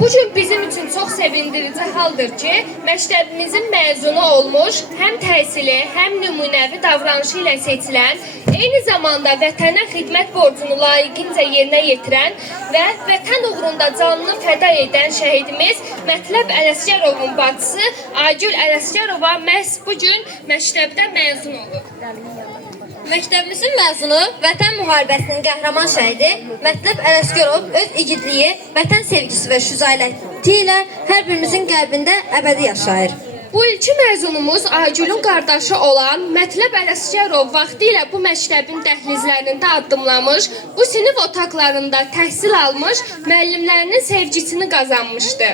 Bu gün bizim üçün çox sevindirici haldır ki, məktəbimizin məzunu olmuş, həm təhsili, həm nümunəvi davranışı ilə seçilən, eyni zamanda vətənə xidmət borcunu layiqincə yerinə yetirən və vətən uğrunda canını fəda edən şəhidimiz Mətləb Ələsgərovun bacısı Aygül Ələsgərova məhz bu gün məktəbdə məzun olur. Məktəbimizin məzunu, Vətən müharibəsinin qəhrəman şəhidi Mətləb Ələsgərov öz igidliyi, vətən sevgisi və şücaəti ilə hər birimizin qəlbində əbədi yaşayır. Bu ilki məzunumuz Aygülün qardaşı olan Mətləb Ələsgərov vaxtilə bu məktəbin dəhlizlərində addımlamış, bu sinif otaqlarında təhsil almış, müəllimlərinin sevgisini qazanmışdı.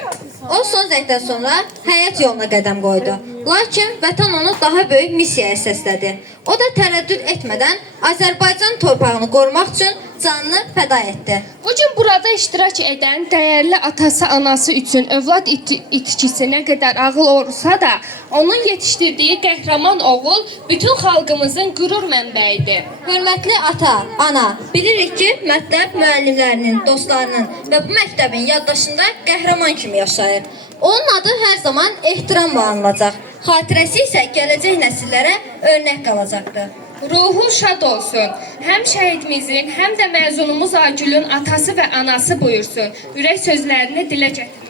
O son zəngdən sonra həyat yoluna qədəm qoydu. Lakin vətən onu daha böyük missiyaya səslədi. O da tərəddüd etmədən Azərbaycan torpağını qorumaq üçün canını fəda etdi. Bugün burada iştirak edən dəyərli atası, anası üçün övlad itkisi nə qədər ağıl olsa da, onun yetişdirdiyi qəhrəman oğul bütün xalqımızın qürur mənbəyidir. Hörmətli ata, ana, bilirik ki, Mətləb müəllimlərinin, dostlarının və bu məktəbin yaddaşında qəhrəman kimi yaşayır. Onun adı hər zaman ehtiramla anılacaq. Xatirəsi isə gələcək nəsillərə örnək qalacaqdır. Ruhu şad olsun. Həm şəhidimizin, həm də məzunumuz Aygülün atası və anası buyursun. Ürək sözlərini dilə gətirmək.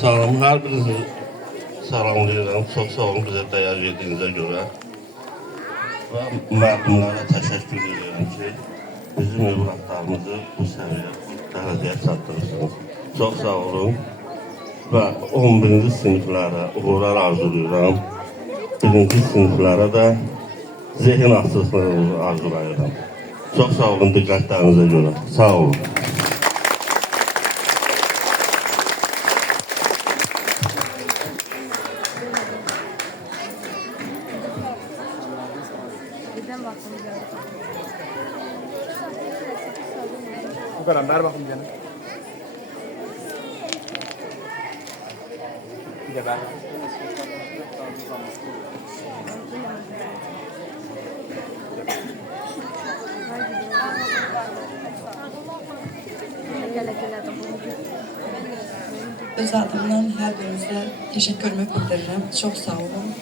Salam, hər birinizi salamlayıram. Çox sağ olun bizə dəyər verdiyinizə görə. Və müəllimlərə təşəkkür edirəm ki, bizim övladlarımızı bu səviyyə, dərəcəyə çatdırırsınız. Çox sağ olun və 11-ci siniflərə uğurlar arzulayıram. 1-ci siniflərə də zehin açıqlığını arzulayıram. Çox sağ olun diqqətlərinizə görə. Sağ olun. Bu kadar. Ver bakayım canım. Bir de ver. Öz adımdan hər birinizə təşəkkürümü bildirirəm. Çox sağ olun.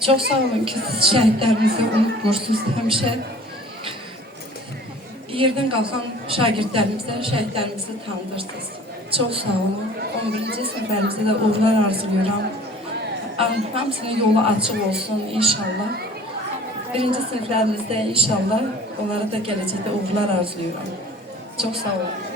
Çox sağ olun ki, siz şəhidlərinizi unutmursunuz həmişə. Yerdən qalxan şagirdlərimizə, şəhidlərimizi tanıdırsınız. Çox sağ olun. 11-ci siniflərimizə də uğurlar arzulayıram. Hamısının yolu açıq olsun inşallah. 1-ci siniflərimizdə inşallah onlara da gələcəkdə uğurlar arzulayıram. Çox sağ olun.